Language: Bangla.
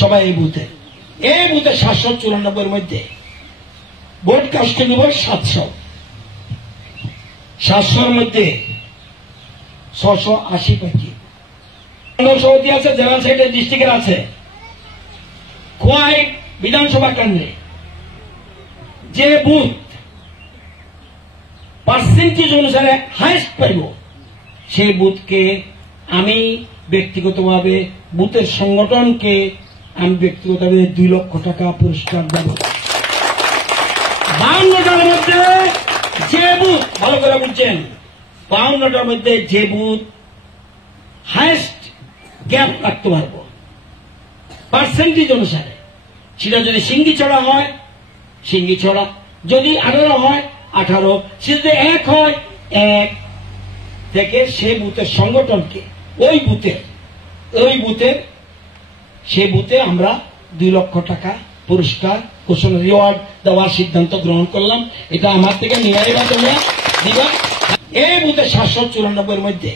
সবাই এই বুথে 794 মধ্যে ভোট কাস্ট নিব 700 মধ্যে 680 পাখি সভাপতি আছে, জেনারেল সেক্রেটারি ডিস্ট্রিক্টের আছে। খোয়াই বিধানসভা কেন্দ্রে যে বুথ পার্সেন্টেজ অনুসারে হাইস্ট পাইব সেই বুথকে আমি ব্যক্তিগতভাবে বুথের সংগঠনকে আমি ব্যক্তিগতভাবে 2 লক্ষ টাকা পুরস্কার দেব। 52টার মধ্যে যে বুথ, ভালো করে বুঝছেন, 52টার মধ্যে যে বুথ হাইস্ট গ্যাপ রাখতে পারবো পার্সেন্টেজ অনুসারে, সেটা যদি সিঙ্গিছড়া হয় সিঙ্গিছড়া, যদি 18 হয় 18, সে যদি 1 হয় 1 থেকে সে বুথের সংগঠনকে ওই বুথে আমরা 2 লক্ষ টাকা পুরস্কার ঘোষণা রিওয়ার্ড দেওয়ার সিদ্ধান্ত গ্রহণ করলাম। এটা আমার থেকে নিয়ে দিবা। এই বুথে 794 মধ্যে